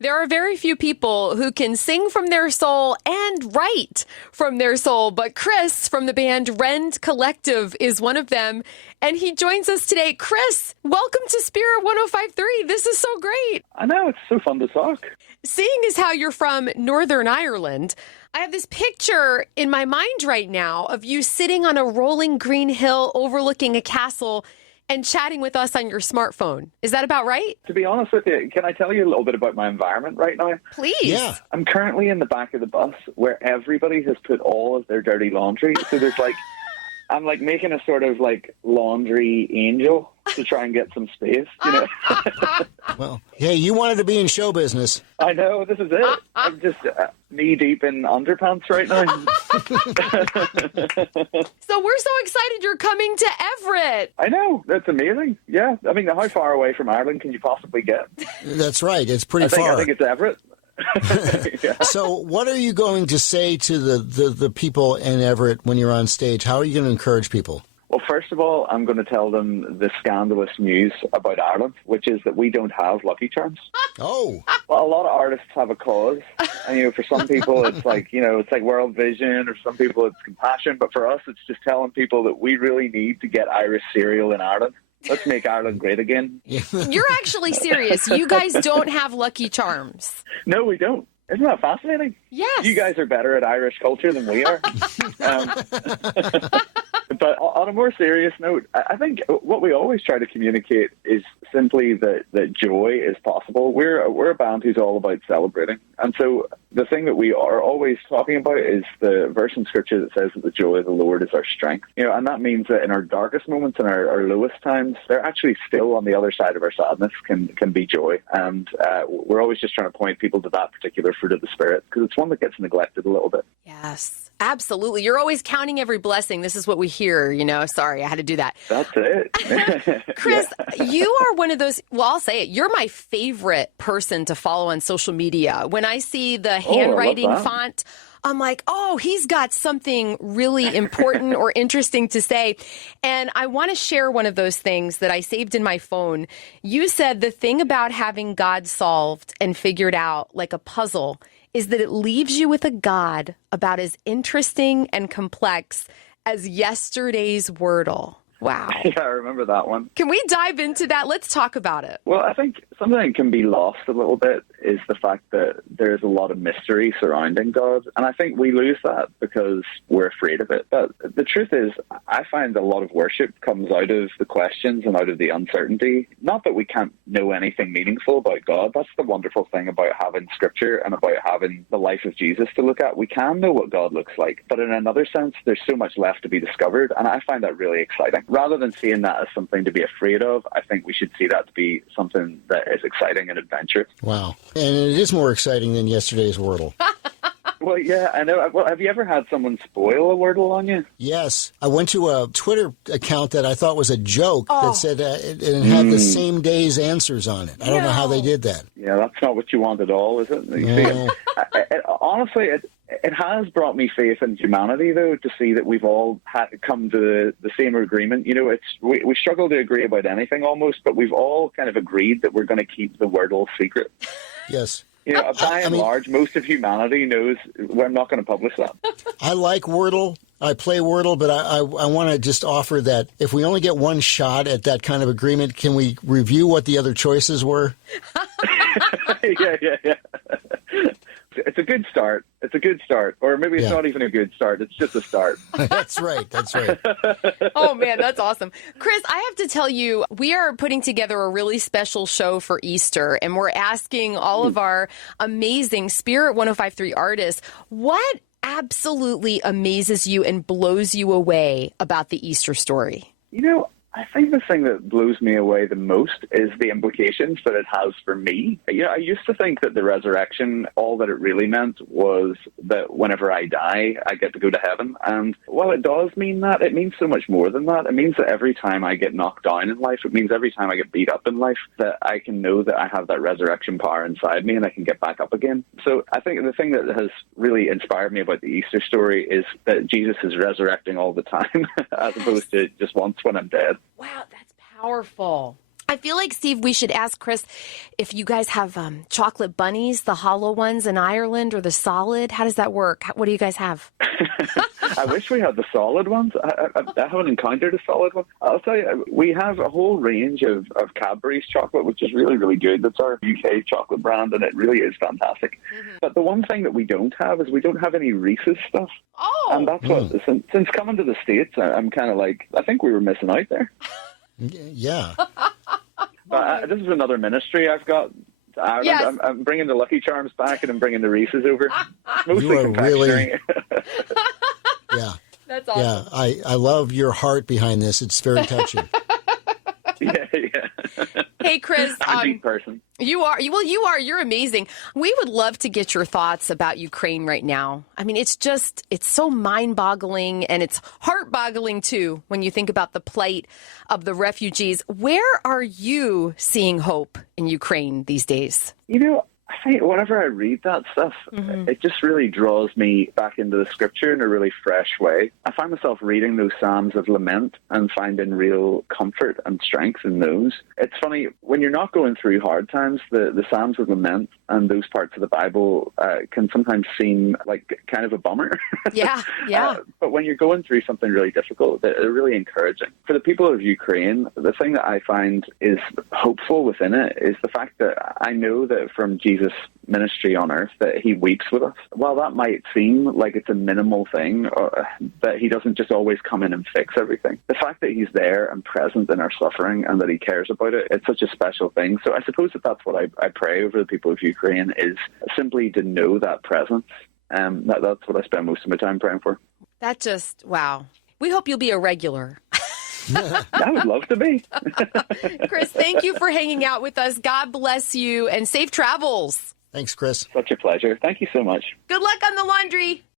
There are very few people who can sing from their soul and write from their soul, but Chris from the band Rend Collective is one of them, and he joins us today. Chris, welcome to Spirit 105.3. This is so great. I know, it's so fun to talk. Seeing as how you're from Northern Ireland, I have this picture in my mind right now of you sitting on a rolling green hill overlooking a castle and chatting with us on your smartphone. Is that about right? To be honest with you, can I tell you a little bit about my environment right now? Please. Yeah. I'm currently in the back of the bus where everybody has put all of their dirty laundry. So there's I'm making a sort of laundry angel to try and get some space, you know. Well, hey, you wanted to be in show business. I know, this is it. I'm just knee deep in underpants right now. So we're so excited you're coming to Everett. I know, that's amazing. Yeah, I mean, how far away from Ireland can you possibly get? That's right. It's pretty I far. think it's Everett. Yeah. So what are you going to say to the people in Everett when you're on stage? How are you going to encourage people? Well, first of all, I'm going to tell them the scandalous news about Ireland, which is that we don't have Lucky Charms. Oh. Well, a lot of artists have a cause. And, for some people, it's it's like World Vision, or some people it's compassion. But for us, it's just telling people that we really need to get Irish cereal in Ireland. Let's make Ireland great again. You're actually serious. You guys don't have Lucky Charms. No, we don't. Isn't that fascinating? Yes. You guys are better at Irish culture than we are. But on a more serious note, I think what we always try to communicate is simply that joy is possible. We're a band who's all about celebrating. And so the thing that we are always talking about is the verse in Scripture that says that the joy of the Lord is our strength. And that means that in our darkest moments and our lowest times, they're actually still on the other side of our sadness can be joy. And we're always just trying to point people to that particular fruit of the Spirit, because it's one that gets neglected a little bit. Yes. Absolutely. You're always counting every blessing. This is what we hear, Sorry, I had to do that. That's it. Chris, you are one of those, I'll say it, you're my favorite person to follow on social media. When I see the handwriting font, I'm like, oh, he's got something really important or interesting to say. And I want to share one of those things that I saved in my phone. You said the thing about having God solved and figured out like a puzzle is that it leaves you with a God about as interesting and complex as yesterday's Wordle. Wow. Yeah, I remember that one. Can we dive into that? Let's talk about it. Well, I think something that can be lost a little bit is the fact that there's a lot of mystery surrounding God. And I think we lose that because we're afraid of it. But the truth is, I find a lot of worship comes out of the questions and out of the uncertainty. Not that we can't know anything meaningful about God. That's the wonderful thing about having Scripture and about having the life of Jesus to look at. We can know what God looks like. But in another sense, there's so much left to be discovered. And I find that really exciting. Rather than seeing that as something to be afraid of, I think we should see that to be something that is exciting and adventurous. Wow. And it is more exciting than yesterday's Wordle. Well, yeah, I know. Well, have you ever had someone spoil a Wordle on you? Yes. I went to a Twitter account that I thought was a joke that said it had the same day's answers on it. I don't know how they did that. Yeah, that's not what you want at all, is it? No. Honestly, it has brought me faith in humanity, though, to see that we've all had to come to the same agreement. We struggle to agree about anything almost, but we've all kind of agreed that we're going to keep the Wordle secret. Yes. By and large, most of humanity knows we're not going to publish that. I like Wordle. I play Wordle, but I want to just offer that if we only get one shot at that kind of agreement, can we review what the other choices were? Yeah. It's a good start. Or maybe it's not even a good start. It's just a start. That's right. Oh, man, that's awesome. Chris, I have to tell you, we are putting together a really special show for Easter, and we're asking all of our amazing Spirit 105.3 artists, what absolutely amazes you and blows you away about the Easter story? I think the thing that blows me away the most is the implications that it has for me. I used to think that the resurrection, all that it really meant was that whenever I die, I get to go to heaven. And while it does mean that, it means so much more than that. It means that every time I get knocked down in life, it means every time I get beat up in life, that I can know that I have that resurrection power inside me and I can get back up again. So I think the thing that has really inspired me about the Easter story is that Jesus is resurrecting all the time, as opposed to just once when I'm dead. Wow, that's powerful. I feel like, Steve, we should ask Chris if you guys have chocolate bunnies, the hollow ones in Ireland, or the solid. How does that work? What do you guys have? I wish we had the solid ones. I haven't encountered a solid one. I'll tell you, we have a whole range of Cadbury's chocolate, which is really, really good. That's our UK chocolate brand, and it really is fantastic. Mm-hmm. But the one thing that we don't have is we don't have any Reese's stuff. Oh! And that's what, since coming to the States, I'm kind of like, I think we were missing out there. Yeah. But this is another ministry I've got. Yes. I'm bringing the Lucky Charms back, and I'm bringing the Reese's over. Mostly You are confectionery. Yeah. That's awesome. Yeah, I love your heart behind this. It's very touching. Yeah. Hey, Chris. I'm a deep person. You are. You're amazing. We would love to get your thoughts about Ukraine right now. I mean, it's so mind-boggling, and it's heart-boggling, too, when you think about the plight of the refugees. Where are you seeing hope in Ukraine these days? You know, I think whenever I read that stuff, it just really draws me back into the scripture in a really fresh way. I find myself reading those Psalms of lament and finding real comfort and strength in those. It's funny, when you're not going through hard times, the Psalms of lament and those parts of the Bible can sometimes seem like kind of a bummer. Yeah. But when you're going through something really difficult, they're really encouraging. For the people of Ukraine, the thing that I find is hopeful within it is the fact that I know that from Jesus' ministry on earth that he weeps with us. While that might seem like it's a minimal thing, that he doesn't just always come in and fix everything, the fact that he's there and present in our suffering and that he cares about it, it's such a special thing. So I suppose that's what I pray over the people of Ukraine, is simply to know that presence. That's what I spend most of my time praying for. Wow. We hope you'll be a regular. I would love to be. Chris, thank you for hanging out with us. God bless you, and safe travels. Thanks, Chris. Such a pleasure. Thank you so much. Good luck on the laundry.